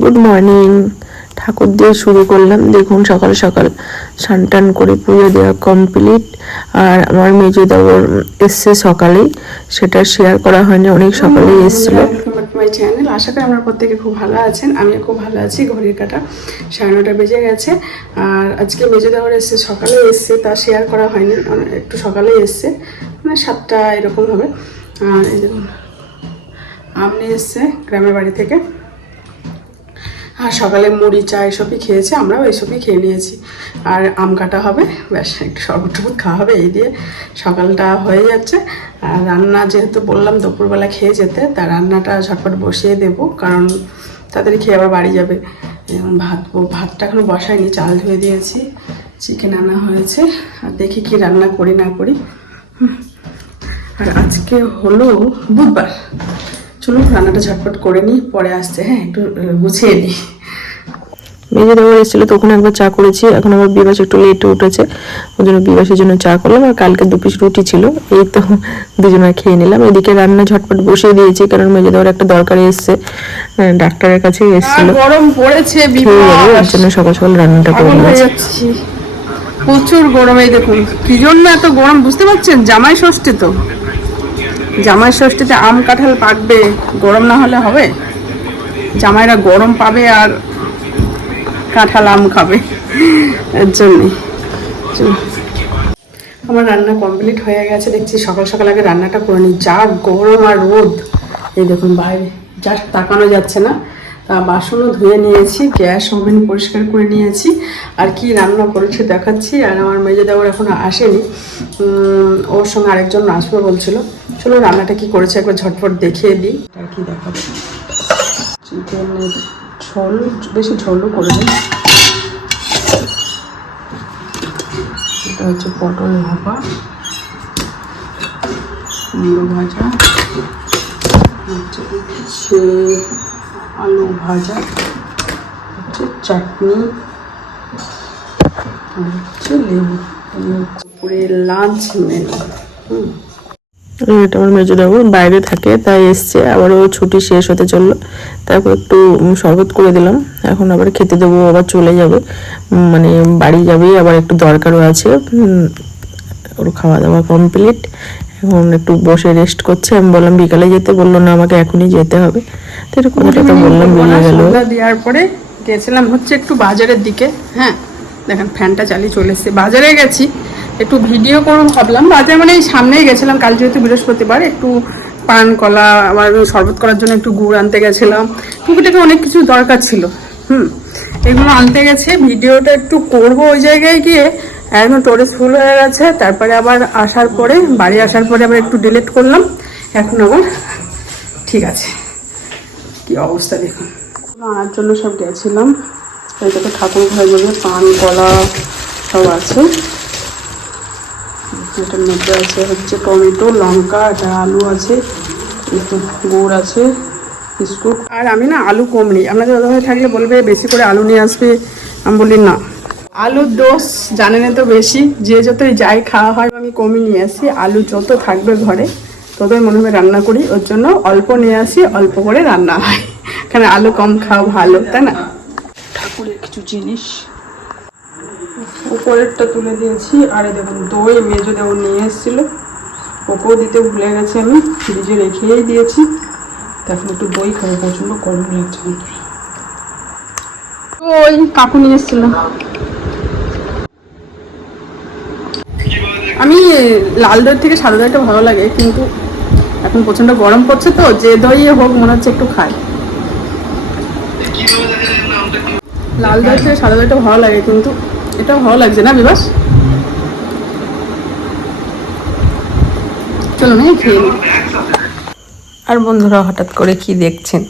Good morning ঠাকুর দিয়ে শুরু করলাম। দেখুন, সকাল সকাল টান করে পুজো দেওয়া কমপ্লিট আর আমার মেজো দেওয়ার এসছে সকালেই। সেটা শেয়ার করা হয়নি, অনেক সকালেই এসেছিল। মাই চ্যানেল আশা করি আপনারা প্রত্যেকে খুব ভালো আছেন। আমিও খুব ভালো আছি। ঘড়ির কাটা সাড়ে নটা বেজে গেছে। আর আজকে মেজো দেওয়ার এসছে, সকালে এসছে, তা শেয়ার করা হয়নি। একটু সকালে এসছে। মানে সাতটা এরকম হবে। আর এই দেখুন আপনি এসছে গ্রামের বাড়ি থেকে। আর সকালে মুড়ি, চা এসবই খেয়েছি, আমরাও এসবই খেয়ে নিয়েছি। আর আম কাটা হবে, ব্যাস, একটু শরবত খাওয়া হবে, এই দিয়ে সকালটা হয়ে যাচ্ছে। আর রান্না যেহেতু বললাম, দুপুরবেলা খেয়ে যেতে, তা রান্নাটা ঝটপট বসিয়ে দেবো, কারণ তাড়াতাড়ি খেয়ে আবার বাড়ি যাবে। ভাত, ভাতটা এখনও বসাইনি, চাল ধুয়ে দিয়েছি, চিকেন আনা হয়েছে, আর দেখি কি রান্না করি না করি। আর আজকে হলো বুধবার। চলুন রান্নাটা ঝটপট করে নিই পরে আসছে হ্যাঁ একটু গুছিয়ে নিই। মেজো দেওয়ার এসেছিল তখন একবার চা করেছি এখন আমার বিবাস একটু লেটে উঠেছে ওই জন্য বিবাসের জন্য চা করলাম আর কালকে দু পিস রুটি ছিল এই তো দুজনে খেয়ে নিলাম। এদিকে রান্না ঝটপট বসিয়ে দিয়েছি কারণ মেজো দেওয়ার একটা দরকারি এসছে আহ, ডাক্তারের কাছে এসেছিল। গরম পড়েছে ওর জন্য সকাল সকাল রান্নাটা করে নিয়েছি। প্রচুর গরম এই দেখুন কি জন্য এত গরম বুঝতে পারছেন? জামাই ষষ্ঠী তো। জামাই ষষ্ঠীতে আম কাঁঠাল পাকবে, গরম না হলে হবে? জামাইরা গরম পাবে আর কাঁঠাল আম খাবে এর জন্যে। আমার রান্না কমপ্লিট হয়ে গেছে, দেখছি সকাল সকাল আগে রান্নাটা করে নিই যা গরম আর রোদ। এই দেখুন বাইরে, যা তাকানো যাচ্ছে না। বাসনও ধুয়ে নিয়েছি, গ্যাস ওভেন পরিষ্কার করে নিয়েছি, আর কি রান্না করেছে দেখাচ্ছি, আর আমার মেজে দেওয়ার এখন আসেনি। ওর সঙ্গে আরেকজন আসবে বলছিল। চলো রান্নাটা কি করেছে একবার ঝটপট দেখিয়ে দিই আর কি দেখাবো। চিকেনের ঝোল, বেশি ঝোলও করে দিই এটা হচ্ছে পটল ভাপা কুমড়ো ভাজা আলু ভাজা, হচ্ছে চাটনি হচ্ছে লেবু। হচ্ছে লাঞ্চ মেনু হুম। এটা বাইরে থাকে, তাই এসছে। আবারও ছুটি শেষ হতে চলল। তারপর একটু শরবত করে দিলাম। এখন আবার খেতে দেবো, আবার চলে যাবে। মানে বাড়ি যাবে, আবার একটু দরকারও আছে। ওর খাওয়া দাওয়া কমপ্লিট এখন একটু বসে রেস্ট করছে। আমি বললাম বিকালে যেতে বলল না আমাকে এখনই যেতে হবে। তো একটু কথাটা তো বললাম বেরিয়ে গেল। দেওয়ার পরে গেছিলাম হচ্ছে একটু বাজারের দিকে। হ্যাঁ দেখেন ফ্যানটা চালিয়ে চলে এসেছে। বাজারে গেছি একটু ভিডিও করব ভাবলাম। বাজার মানে এই সামনেই গেছিলাম কাল যেহেতু বৃহস্পতিবার একটু পান কলা ওই শরবত করার জন্য একটু গুড় আনতে গেছিলাম। টুকিটাকি অনেক কিছু দরকার ছিল। হুম এগুলো আনতে গেছে। ভিডিওটা একটু করব ওই জায়গায় গিয়ে। এখন টোরেস ফুল হয়ে গেছে, তারপরে আবার আসার পরে, বাড়ি আসার পরে আবার একটু ডিলিট করলাম। এখন আবার ঠিক আছে। কি অবস্থা দেখুন। আনার জন্য সব গেছিলাম। এটাতে ঠাকুর ঘরের মধ্যে পান, কলা সব আছে। এটার মধ্যে আছে হচ্ছে টমেটো, লঙ্কা, এটা আলু আছে একটু গুড় আছে, বিস্কুট। আর আমি না আলু কম নিই। আপনাদের দাদাভাই থাকলে বলবে, বেশি করে আলু নিয়ে আসবে? আমি বলি, না। আলুর দোষ জানেন তো বেশি। যে যতই যাই খাওয়া হয় আমি কমই নিয়ে আসি। আলু যত থাকবে ঘরে ততই মনে হবে রান্না করি। ওর জন্য অল্প নিয়ে আসি অল্প করে রান্না হয়। কারণ আলু কম খাওয়া ভালো তাই না? ঠাকুরের কিছু জিনিস। উপরেরটা তুলে দিয়েছি। আরে দেখুন দই মেজো দেবো নিয়ে এসেছিল। ওকেও দিতে ভুলে গেছি আমি। ফ্রিজে রেখেই দিয়েছি। তো এখন একটু দই খাব প্রচণ্ড গরম লাগছে ওই কাকু নিয়ে এসেছিলাম আমি লাল দই থেকে সাদা দইটা ভালো লাগে, কিন্তু এখন প্রচণ্ড গরম পড়ছে তো, যে দই হোক মনে হচ্ছে একটু খাই। লাল দই থেকে সাদা দইটা ভালো লাগে, কিন্তু এটা ভালো লাগছে না বিবাস চলো না খেয়ে আর বন্ধুরা, হঠাৎ করে কি দেখছেন?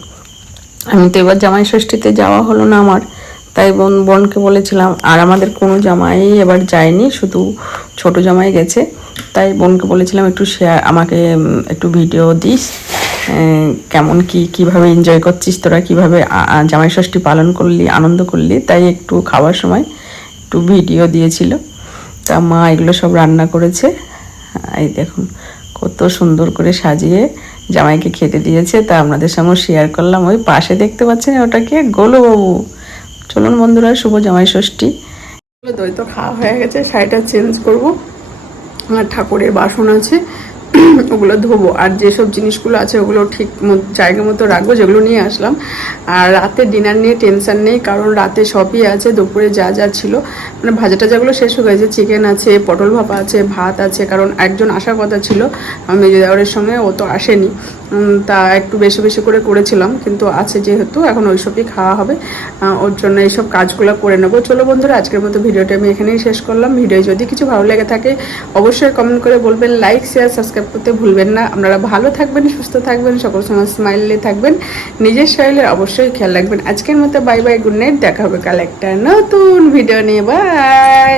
আমি তো এবার জামাই ষষ্ঠীতে যাওয়া হলো না আমার। তাই বোন, বোনকে বলেছিলাম, আর আমাদের কোনো জামাই এবার যায়নি, শুধু ছোট জামাই গেছে। তাই বোনকে বলেছিলাম, একটু শেয়ার আমাকে একটু ভিডিও দিস কেমন কি, কীভাবে এনজয় করছিস, তোরা কীভাবে জামাই ষষ্ঠী পালন করলি, আনন্দ করলি? তাই একটু খাওয়ার সময় একটু ভিডিও দিয়েছিল। তা মা এগুলো সব রান্না করেছে। এই দেখুন, কত সুন্দর করে সাজিয়ে জামাইকে খেতে দিয়েছে। তা আপনাদের সঙ্গে শেয়ার করলাম। ওই পাশে দেখতে পাচ্ছেন ওটাকে গোলু বাবু চলুন বন্ধুরা, শুভ জামাই ষষ্ঠী। দই তো খাওয়া হয়ে গেছে, শাড়িটা চেঞ্জ করব। আর ঠাকুরের বাসন আছে। ওগুলো ধোবো। আর যেসব জিনিসগুলো আছে, ওগুলো ঠিক জায়গা মতো রাখব, যেগুলো নিয়ে আসলাম। আর রাতে ডিনার নিয়ে টেনশন নেই, কারণ রাতে সবই আছে, দুপুরে যা যা ছিল। মানে ভাজা টাজাগুলো শেষ হয়ে গেছে চিকেন আছে, পটল ভাপা আছে, ভাত আছে, কারণ একজন আসার কথা ছিল মেজে দেওয়ারের সঙ্গে, ও তো আসেনি। তা একটু বেশি বেশি করে করেছিলাম, কিন্তু আছে যেহেতু, এখন ওইসবই খাওয়া হবে। ওর জন্য এইসব কাজগুলো করে নেব। চলো বন্ধুরা, আজকের মতো ভিডিওটা আমি এখানেই শেষ করলাম। ভিডিও যদি কিছু ভালো লেগে থাকে, অবশ্যই কমেন্ট করে বলবেন লাইক শেয়ার সাবস্ক্রাইব করতে ভুলবেন না। আপনারা ভালো থাকবেন, সুস্থ থাকবেন, সকল সময় স্মাইলে থাকবেন। নিজের শরীরের অবশ্যই খেয়াল রাখবেন। আজকের মতো বাই বাই গুড নাইট দেখা হবে কাল একটা নতুন ভিডিও নিয়ে। বাই